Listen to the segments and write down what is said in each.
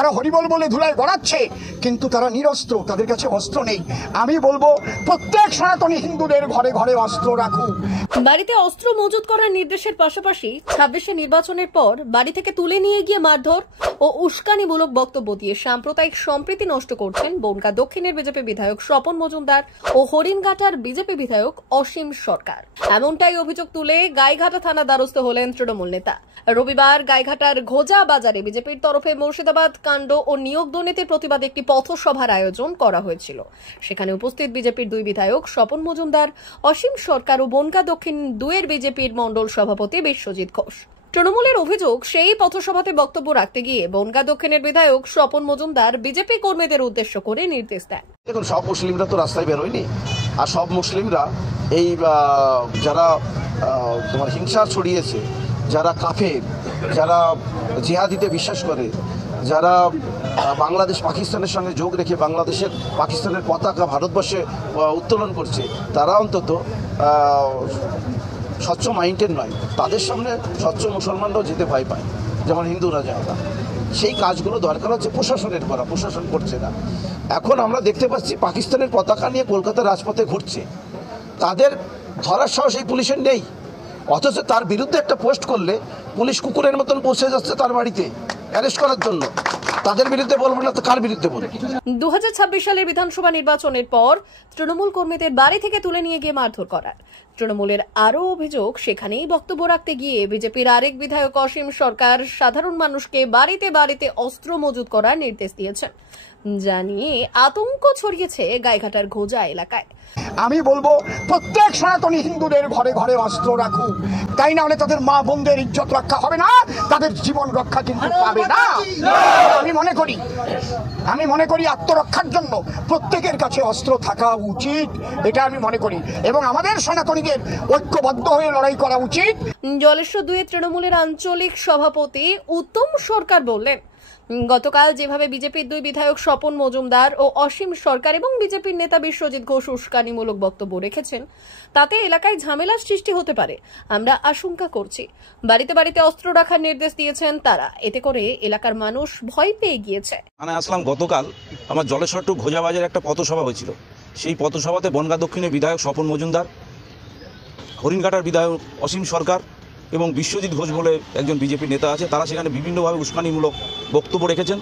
তারা হরিবল বলে ধুলায় গড়াচ্ছে, কিন্তু তারা নিরস্ত্র, তাদের কাছে অস্ত্র নেই। আমি বলবো প্রত্যেক সনাতনী হিন্দুদের ঘরে ঘরে অস্ত্র রাখুক। বাড়িতে অস্ত্র মজুত করার নির্দেশের পাশাপাশি 26শে নির্বাচনের পর বাড়ি থেকে তুলে নিয়ে গিয়ে মারধর ও উস্কানিমূলক বক্তব্য দিয়ে সাম্প্রদায়িক সম্প্রীতি নষ্ট করছেন বনগাঁ দক্ষিণের বিজেপি বিধায়ক স্বপন মজুমদার ও হরিণঘাটার বিজেপি বিধায়ক অসীম সরকার। এমনটাই অভিযোগ তুলে গাইঘাটা থানা দ্বারস্থ হলেন তৃণমূল নেতা। রবিবার গাইঘাটার ঘোজা বাজারে বিজেপির তরফে মুর্শিদাবাদ কাণ্ড ও নিয়োগ দুর্নীতির প্রতিবাদে একটি পথসভার আয়োজন করা হয়েছিল। সেখানে উপস্থিত বিজেপির দুই বিধায়ক স্বপন মজুমদার, অসীম সরকার ও বনগাঁ দক্ষিণ 2-এর বিজেপির মণ্ডল সভাপতি বিশ্বজিৎ ঘোষ। তৃণমূলের অভিযোগ, সেই পথসভাতে বক্তব্য রাখতে গিয়ে বনগাঁ দক্ষিণের বিধায়ক স্বপন মজুমদার বিজেপি কর্মীদের উদ্দেশ্য করে নির্দেশ দেন। দেখুন, সব মুসলিমরা তো রাস্তায় বেরোয়নি, আর সব মুসলিমরা এই যারা তোমার হিংসা ছড়িয়েছে, যারা কাফের, যারা জিহাদিতে বিশ্বাস করে, যারা বাংলাদেশ পাকিস্তানের সঙ্গে যোগ রেখে পাকিস্তানের পতাকা ভারতবর্ষে উত্তোলন করছে, তারা অন্তত স্বচ্ছ মাইন্ডের নয়। তাদের সামনে স্বচ্ছ মুসলমানরাও যেতে ভয় পায়, যেমন হিন্দুরা যায় না। সেই কাজগুলো দরকার হচ্ছে প্রশাসনের করা, প্রশাসন করছে না। এখন আমরা দেখতে পাচ্ছি পাকিস্তানের পতাকা নিয়ে কলকাতার রাজপথে ঘুরছে, তাদের ধরার সাহস এই পুলিশের নেই। অথচ তার বিরুদ্ধে একটা পোস্ট করলে পুলিশ কুকুরের মতন পৌঁছে যাচ্ছে তার বাড়িতে অ্যারেস্ট করার জন্য। তাদের বিরুদ্ধে বলবো না তো কার বিরুদ্ধে বলবো? 2026 সালের বিধানসভা নির্বাচনের পর তৃণমূল কর্মীদের বাড়ি থেকে তুলে নিয়ে গিয়ে মারধর করার তৃণমূলের আরও অভিযোগ, সেখানেই বক্তব্য রাখতে গিয়ে বিজেপির আরেক বিধায়ক অসীম সরকার সাধারণ মানুষকে বাড়িতে বাড়িতে অস্ত্র মজুত করার নির্দেশ দিয়েছেন, যা নিয়ে আতঙ্ক ছড়িয়েছে গাইঘাটার ঘোজা এলাকায়। আমি বলবো প্রত্যেক সনাতনী হিন্দুদের ঘরে ঘরে অস্ত্র রাখুক, তাই না হলে তাদের মা বোনদের ইজ্জত রক্ষা হবে না, তাদের জীবন রক্ষা কিন্তু পাবে না। আমি মনে করি আত্মরক্ষার জন্য প্রত্যেকের কাছে অস্ত্র থাকা উচিত, এটা আমি মনে করি, এবং আমাদের সনাতনীদের ঐক্যবদ্ধ হয়ে লড়াই করা উচিত। জলেশ্বর 2-এর তৃণমূলের আঞ্চলিক সভাপতি উত্তম সরকার বললেন, গতকাল যেভাবে বিজেপির দুই বিধায়ক স্বপন মজুমদার ও অসীম সরকার এবং বিজেপির নেতা বিশ্বজিৎ ঘোষ উস্কানিমূলক বক্তব্য রেখেছেন, তাতে এলাকায় ঝামেলার সৃষ্টি হতে পারে আমরা আশঙ্কা করছি। বাড়িতে বাড়িতে অস্ত্র রাখার নির্দেশ দিয়েছেন তারা, এতে করে এলাকার মানুষ ভয় পেয়ে গিয়েছে। আসলাম গতকাল আমার জলেশ্বর টু ঘোজা বাজারে একটা পথসভা হয়েছিল। সেই পথসভাতে বনগাঁ দক্ষিণের বিধায়ক স্বপন মজুমদার, হরিণঘাটার বিধায়ক অসীম সরকার এবং বিশ্বজিৎ ঘোষ বলে একজন বিজেপির নেতা আছে, তারা সেখানে বিভিন্নভাবে উস্কানিমূলক বক্তব্য রেখেছেন।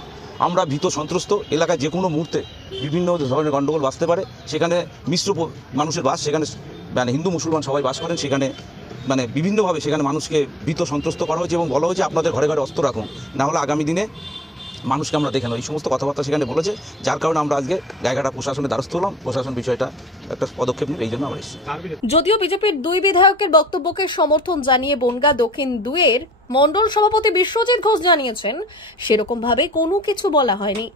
আমরা ভীত সন্ত্রস্ত, এলাকায় যে কোনো মুহূর্তে বিভিন্ন ধরনের গণ্ডগোল বাঁচতে পারে। সেখানে মিশ্র মানুষের বাস, সেখানে হিন্দু মুসলমান সবাই বাস করেন, সেখানে বিভিন্নভাবে সেখানে মানুষকে ভীত সন্ত্রস্ত করা হয়েছে এবং বলা হয়েছে আপনাদের ঘরে ঘরে অস্ত্র রাখুন, না হলে আগামী দিনে মানুষকে আমরা দেখে নেব। এই সমস্ত কথাবার্তা সেখানে বলেছে, যার কারণে আমরা আজকে গাইঘাটা প্রশাসনের দ্বারস্থ হলাম। প্রশাসন বিষয়টা একটা পদক্ষেপ নেবে, এই জন্য আমরা এসেছি। যদিও বিজেপির দুই বিধায়কের বক্তব্যকে সমর্থন জানিয়ে বনগাঁ দক্ষিণ 2-এর মণ্ডল সভাপতি বিশ্বজিৎ ঘোষ জানিয়েছেন, সেরকম ভাবে কোনো কিছু বলা হয়নি।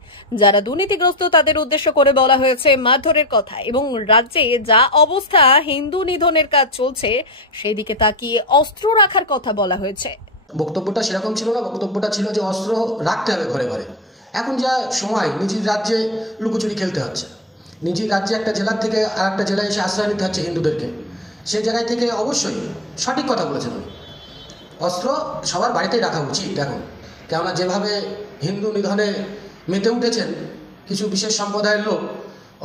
যারা দুর্নীতিগ্রস্ত তাদের উদ্দেশ্য করে বলা হয়েছে মারধরের কথা, এবং রাজ্যে যা অবস্থা হিন্দু নিধনের কাজ চলছে সেদিকে তাকিয়ে অস্ত্র রাখার কথা বলা হয়েছে। বক্তব্যটা সেরকম ছিল না, বক্তব্যটা ছিল যে অস্ত্র রাখতে হবে ঘরে ঘরে। এখন যা সময় নিজের রাজ্যে লুকোচুরি খেলতে হচ্ছে, নিজের রাজ্যে একটা জেলার থেকে আর একটা জেলায় এসে আশ্রয় নিতে হচ্ছে হিন্দুদেরকে, সেই জায়গায় থেকে অবশ্যই সঠিক কথা বলেছেন। অস্ত্র সবার বাড়িতেই রাখা উচিত এখন, কেননা যেভাবে হিন্দু নিধনে মেতে উঠেছেন কিছু বিশেষ সম্প্রদায়ের লোক,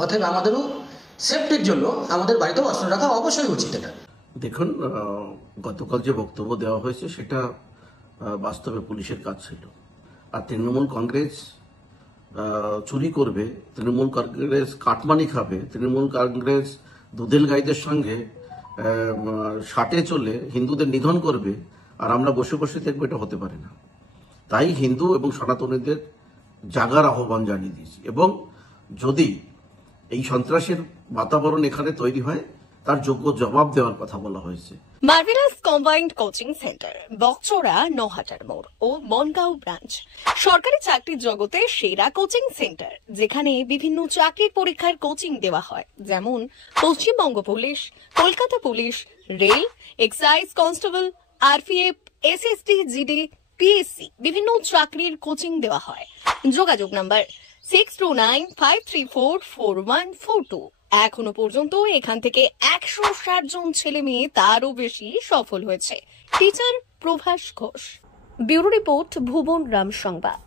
অতএব আমাদেরও সেফটির জন্য আমাদের বাড়িতেও অস্ত্র রাখা অবশ্যই উচিত। এটা দেখুন, গতকাল যে বক্তব্য দেওয়া হয়েছে সেটা বাস্তবে পুলিশের কাজ ছিল। আর তৃণমূল কংগ্রেস চুরি করবে, তৃণমূল কংগ্রেস কাটমানি খাবে, তৃণমূল কংগ্রেস দুধেল গাইদের সঙ্গে ষাটে চলে হিন্দুদের নিধন করবে, আর আমরা বসে বসে দেখবো, এটা হতে পারে না। তাই হিন্দু এবং সনাতনীদের জাগার আহ্বান জানিয়ে দিয়েছি, এবং যদি এই সন্ত্রাসের বাতাবরণ এখানে তৈরি হয় তার যোগ্য জবাব দেওয়ার কথা বলা হয়েছে। মার্ভেলাস কম্বাইন্ড কোচিং সেন্টার, বকচড়া, নহাটার মোড় ও বনগাঁও ব্রাঞ্চ সরকারি চাকরির জগতে সেরা কোচিং সেন্টার, যেখানে বিভিন্ন চাকরির পরীক্ষার কোচিং দেওয়া হয়, যেমন Paschimbanga police, Kolkata police, rail, excise constable, RPF, SSD, GD, PSC বিভিন্ন চাকরির কোচিং দেওয়া হয়। যোগাযোগ নাম্বার 6295344142। এখনো পর্যন্ত এখান থেকে 160 জন ছেলে মেয়ে তারও বেশি সফল হয়েছে। Teacher Prabhas Ghosh. Bureau report, Bhuban Ram সংবাদ।